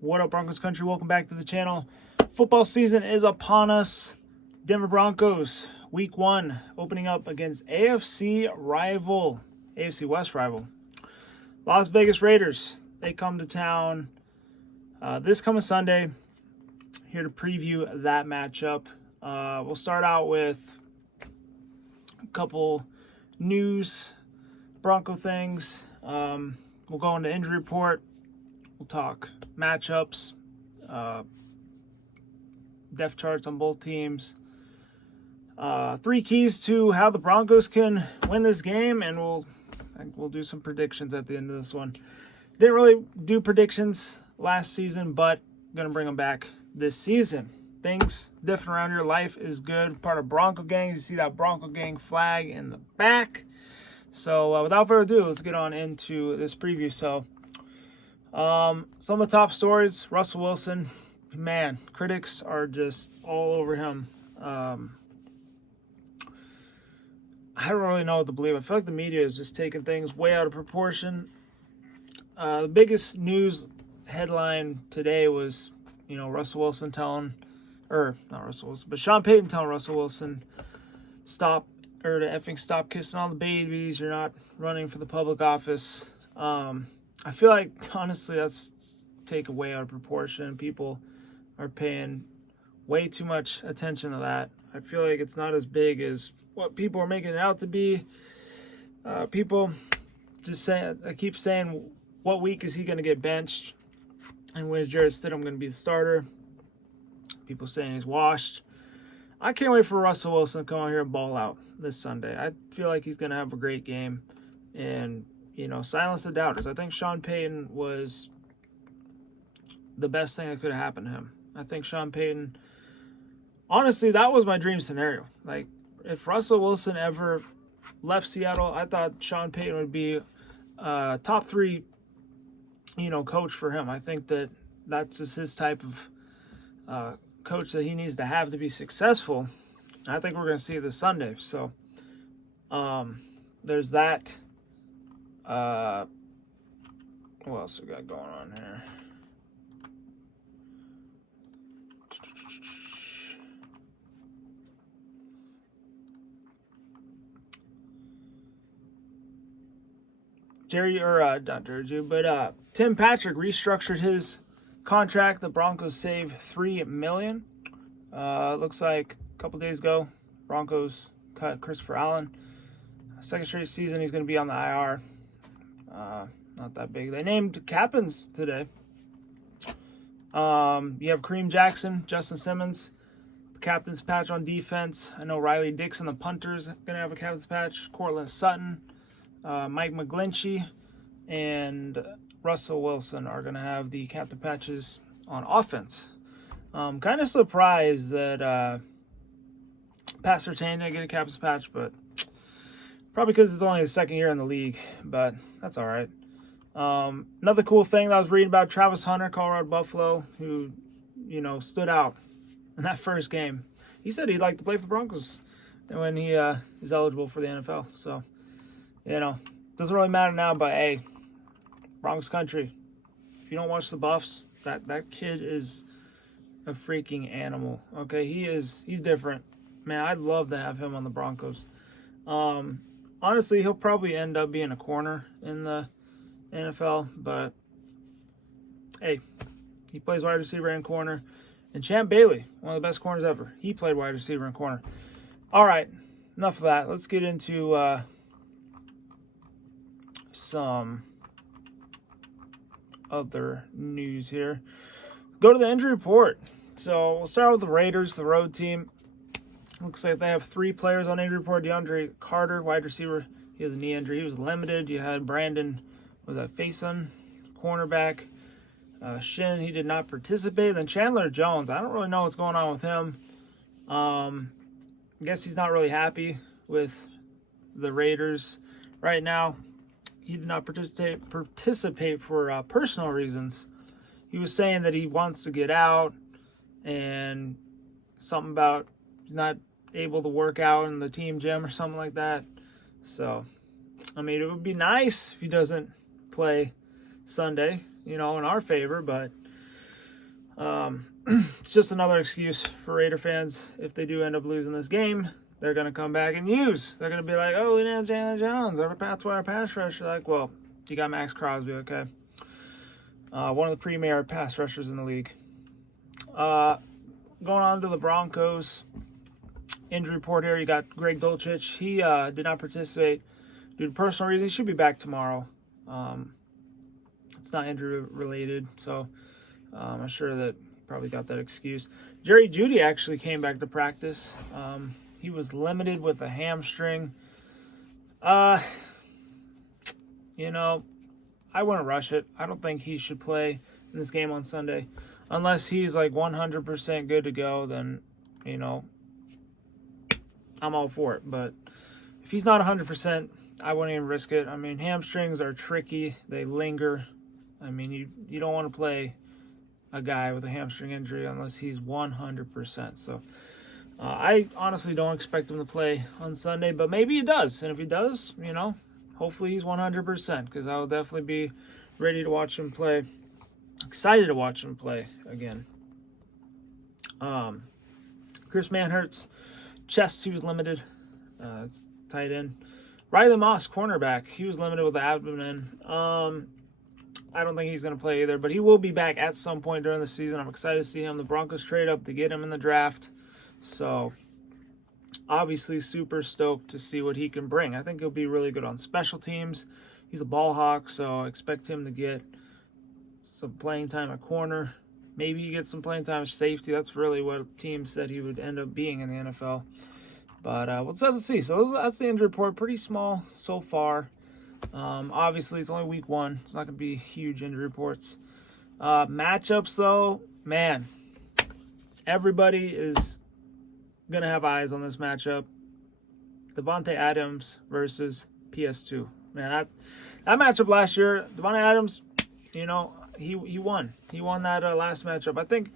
What up, Broncos country? Welcome back to the channel. Football season is upon us. Denver Broncos, week 1, opening up against AFC West rival, Las Vegas Raiders. They come to town this coming Sunday. Here to preview that matchup. We'll start out with a couple news, Bronco things. We'll go into injury report. We'll talk matchups, depth charts on both teams. 3 keys to how the Broncos can win this game, and we'll do some predictions at the end of this one. Didn't really do predictions last season, but gonna bring them back this season. Things different around here. Life is good. Part of Bronco Gang. You see that Bronco Gang flag in the back. So without further ado, let's get on into this preview. So some of the top stories. Russell Wilson, man, critics are just all over him. I don't really know what to believe. I feel like the media is just taking things way out of proportion. The biggest news headline today was, Russell Wilson not Russell Wilson, but Sean Payton telling Russell Wilson, stop kissing all the babies. You're not running for the public office. I feel like, honestly, that's taken way out of proportion. People are paying way too much attention to that. I feel like it's not as big as what people are making it out to be. People just keep saying, what week is he going to get benched? And when is Jarrett Stidham going to be the starter? People saying he's washed. I can't wait for Russell Wilson to come out here and ball out this Sunday. I feel like he's going to have a great game and, silence the doubters. I think Sean Payton was the best thing that could have happened to him. I think Sean Payton, honestly, that was my dream scenario. Like, if Russell Wilson ever left Seattle, I thought Sean Payton would be top 3, coach for him. I think that's just his type of coach that he needs to have to be successful. And I think we're going to see it this Sunday. So there's that. What else we got going on here? Tim Patrick restructured his contract. The Broncos saved $3 million. Looks like a couple days ago, Broncos cut Christopher Allen. Second straight season, he's going to be on the IR. Not that big. They named captains today. You have Kareem Jackson, Justin Simmons, the captain's patch on defense. I know Riley Dixon, the punter's going to have a captain's patch. Cortland Sutton, Mike McGlinchey, and Russell Wilson are going to have the captain patches on offense. Kind of surprised that Pat Surtain didn't get a captain's patch, but probably because it's only his second year in the league, but that's all right. Another cool thing that I was reading about, Travis Hunter, Colorado Buffalo, who, stood out in that first game. He said he'd like to play for the Broncos when he is eligible for the NFL. So, doesn't really matter now, but hey, Broncos country, if you don't watch the Buffs, that kid is a freaking animal. Okay, he's different. Man, I'd love to have him on the Broncos. Honestly, he'll probably end up being a corner in the NFL, but hey, he plays wide receiver and corner. And Champ Bailey, one of the best corners ever, he played wide receiver and corner. All right, enough of that. Let's get into some other news here. Go to the injury report. So we'll start with the Raiders, the road team. Looks like they have 3 players on injury report. DeAndre Carter, wide receiver, he has a knee injury. He was limited. You had Brandon with a face-on, cornerback. Shin, he did not participate. Then Chandler Jones, I don't really know what's going on with him. I guess he's not really happy with the Raiders right now. He did not participate for personal reasons. He was saying that he wants to get out and something about he's not able to work out in the team gym or something like that. So, I mean, it would be nice if he doesn't play Sunday, in our favor, but It's just another excuse for Raider fans. If they do end up losing this game, they're going to come back and use. They're going to be like, oh, we didn't have Jalen Jones. That's why our pass rush. Like, well, you got Max Crosby, okay? One of the premier pass rushers in the league. Going on to the Broncos. Injury report here. You got Greg Dulcich. He did not participate due to personal reasons. He should be back tomorrow. It's not injury related, so I'm sure that probably got that excuse. Jerry Jeudy actually came back to practice. He was limited with a hamstring. I wouldn't rush it. I don't think he should play in this game on Sunday. Unless he's like 100% good to go, then, I'm all for it. But if he's not 100%, I wouldn't even risk it. I mean, hamstrings are tricky. They linger. I mean, you don't want to play a guy with a hamstring injury unless he's 100%. So I honestly don't expect him to play on Sunday, but maybe he does. And if he does, hopefully he's 100% because I will definitely be ready to watch him play. Excited to watch him play again. Chris Manhertz, chest, he was limited. Tight end. Riley Moss, cornerback, he was limited with the abdomen. I don't think he's going to play either, but he will be back at some point during the season. I'm excited to see him. The Broncos trade up to get him in the draft. So, obviously super stoked to see what he can bring. I think he'll be really good on special teams. He's a ball hawk, so I expect him to get some playing time at corner. Maybe he gets some playing time at safety. That's really what teams said he would end up being in the NFL. But we'll just have to see. So that's the injury report. Pretty small so far. Obviously, it's only week 1. It's not going to be huge injury reports. Matchups, though, man, everybody is going to have eyes on this matchup. Devontae Adams versus PS2. Man, that matchup last year, Devontae Adams, he won. He won that last matchup. I think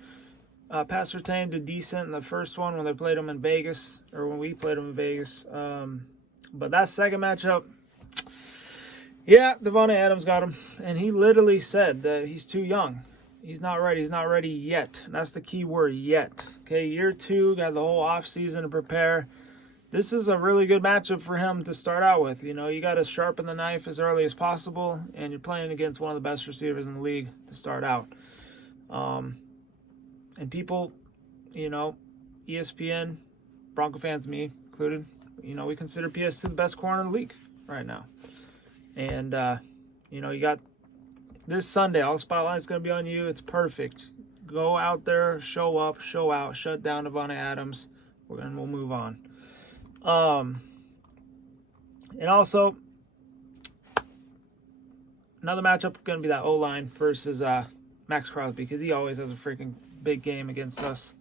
Pat Surtain did decent in the first one when they played him in Vegas, or when we played him in Vegas. But that second matchup, yeah, Devontae Adams got him. And he literally said that he's too young. He's not ready. He's not ready yet. And that's the key word, yet. Okay, year 2, got the whole offseason to prepare. This is a really good matchup for him to start out with. You got to sharpen the knife as early as possible, and you're playing against one of the best receivers in the league to start out. And people, ESPN, Bronco fans, me included, we consider PS2 the best corner in the league right now. And, you got this Sunday, all the spotlight's going to be on you. It's perfect. Go out there, show up, show out, shut down Devontae Adams. We'll move on. And also, another matchup going to be that O-line versus Max Crosby, because he always has a freaking big game against us.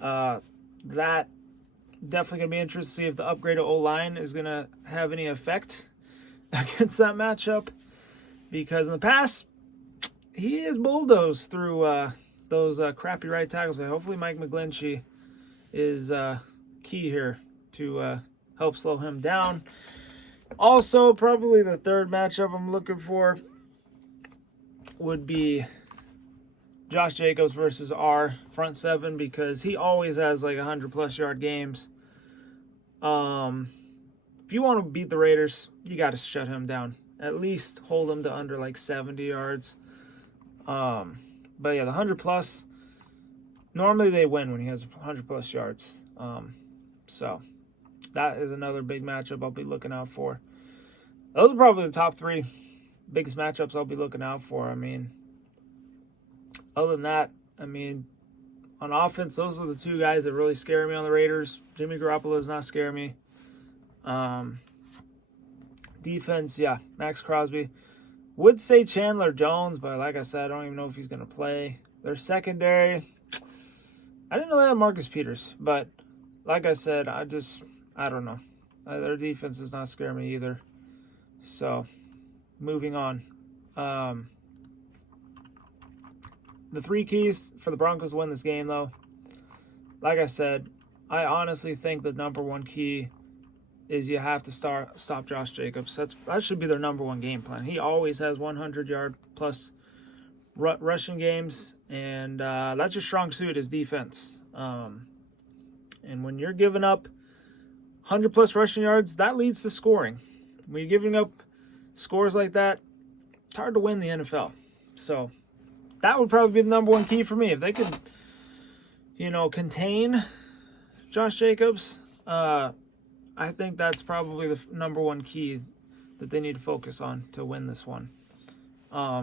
That definitely going to be interesting to see if the upgraded O-line is going to have any effect against that matchup, because in the past, he is bulldozed through those crappy right tackles. Hopefully Mike McGlinchey is key here to help slow him down. Also, probably the third matchup I'm looking for would be Josh Jacobs versus our front seven, because he always has like 100+ yard games. If you want to beat the Raiders, you got to shut him down. At least hold him to under like 70 yards. But yeah, the 100+, normally they win when he has 100+ yards. So that is another big matchup I'll be looking out for. Those are probably the top 3 biggest matchups I'll be looking out for. I mean, other than that, on offense, those are the 2 guys that really scare me on the Raiders. Jimmy Garoppolo does not scare me. Defense, yeah, Max Crosby. Would say Chandler Jones, but like I said, I don't even know if he's going to play. Their secondary, I didn't know they had Marcus Peters, but like I said, I don't know. Their defense does not scare me either. So, moving on. The 3 keys for the Broncos to win this game, though. Like I said, I honestly think the number 1 key is you have to stop Josh Jacobs. That should be their number 1 game plan. He always has 100-yard plus rushing games, and that's your strong suit is defense. And when you're giving up 100-plus rushing yards, that leads to scoring. When you're giving up scores like that, it's hard to win the NFL. So that would probably be the number one key for me. If they could, contain Josh Jacobs, I think that's probably the number one key that they need to focus on to win this one. Yeah.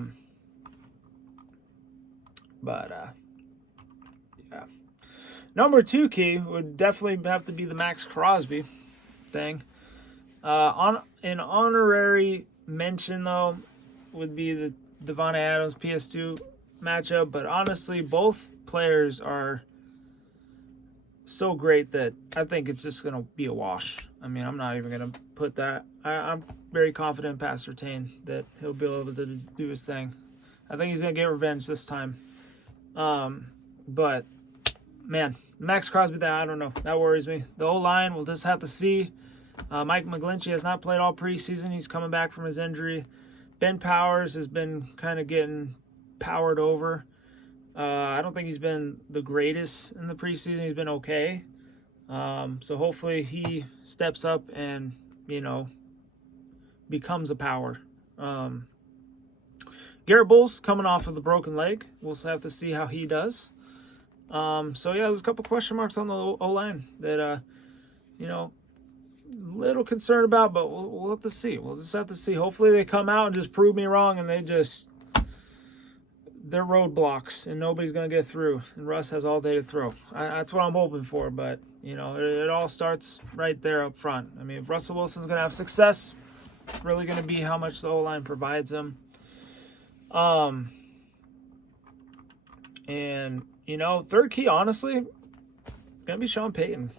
Number two key would definitely have to be the Max Crosby thing. An honorary mention, though, would be the Devontae Adams PS2 matchup. But honestly, both players are so great that I think it's just going to be a wash. I mean, I'm not even going to put that. I'm very confident in Pastor Tane that he'll be able to do his thing. I think he's going to get revenge this time. But, man, Max Crosby, I don't know. That worries me. The O-line, we'll just have to see. Mike McGlinchey has not played all preseason. He's coming back from his injury. Ben Powers has been kind of getting powered over. I don't think he's been the greatest in the preseason. He's been okay. So hopefully he steps up and, becomes a power. Garrett Bowles coming off of the broken leg. We'll have to see how he does. So, yeah, there's a couple question marks on the O-line that, little concerned about, but we'll have to see. We'll just have to see. Hopefully they come out and just prove me wrong and they're roadblocks and nobody's going to get through. And Russ has all day to throw. That's what I'm hoping for, but, it all starts right there up front. I mean, if Russell Wilson's going to have success, it's really going to be how much the O-line provides him. And, third key, honestly, going to be Sean Payton,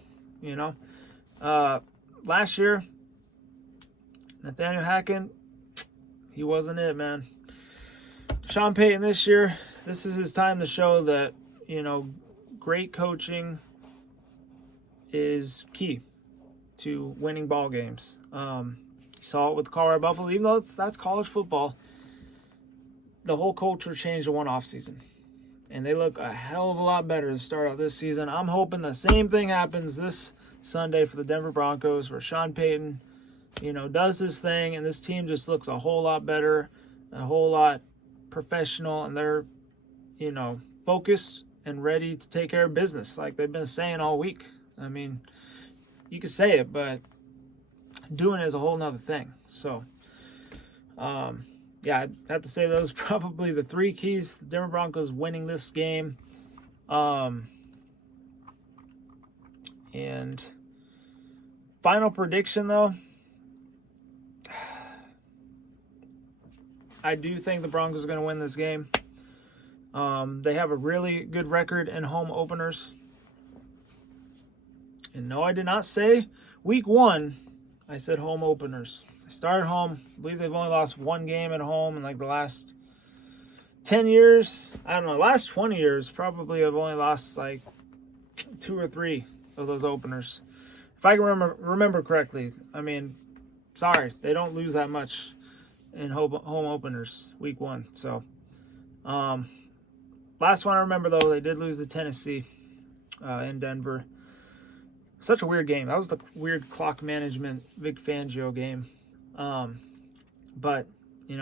Last year, Nathaniel Hackett, he wasn't it, man. Sean Payton this year, this is his time to show that, great coaching is key to winning ball games. You saw it with Colorado Buffalo, even though that's college football. The whole culture changed in one offseason. And they look a hell of a lot better to start out this season. I'm hoping the same thing happens this Sunday for the Denver Broncos, where Sean Payton, does his thing, and this team just looks a whole lot better, a whole lot professional, and they're, focused and ready to take care of business like they've been saying all week. I mean, you could say it, but doing it is a whole nother thing. So, yeah, I'd have to say those are probably the three keys to the Denver Broncos winning this game. And final prediction, though, I do think the Broncos are going to win this game. They have a really good record in home openers. And no, I did not say week one. I said home openers. I started home. I believe they've only lost one game at home in like the last 10 years. I don't know. Last 20 years, probably have only lost like 2 or 3 of those openers. If I can remember correctly. I mean, sorry, they don't lose that much in home openers week one. So, last one I remember, though, they did lose to Tennessee in Denver. Such a weird game. That was the weird clock management Vic Fangio game. But, we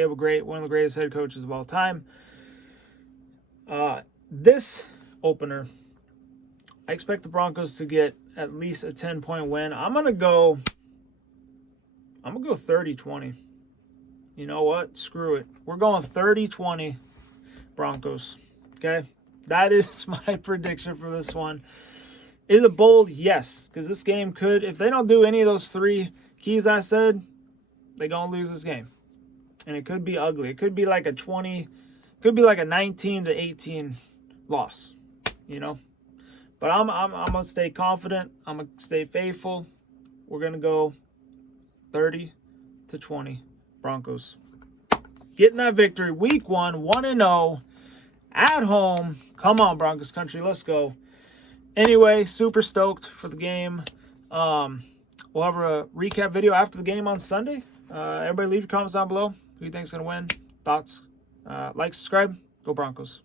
have one of the greatest head coaches of all time. This opener, I expect the Broncos to get at least a 10-point win. I'm going to go 30-20. You know what? Screw it. We're going 30-20 Broncos. Okay? That is my prediction for this one. Is it bold? Yes. Because this game could, if they don't do any of those 3 keys I said, they're going to lose this game. And it could be ugly. It could be like a 19-18 loss. But I'm going to stay confident. I'm going to stay faithful. We're going to go 30-20 Broncos. Getting that victory. Week 1, 1-0 at home. Come on, Broncos country. Let's go. Anyway, super stoked for the game. We'll have a recap video after the game on Sunday. Everybody leave your comments down below. Who you think's going to win? Thoughts? Like, subscribe, go Broncos.